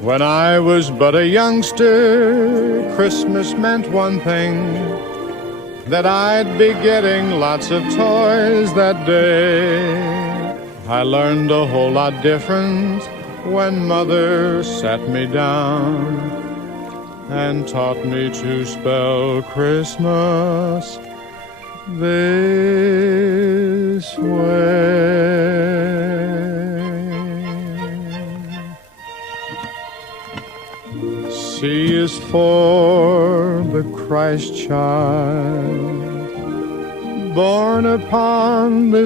When I was but a youngster, Christmas meant one thing, that I'd be getting lots of toys that day. I learned a whole lot different when Mother sat me down and taught me to spell Christmas this way. C is for the Christ child, born upon this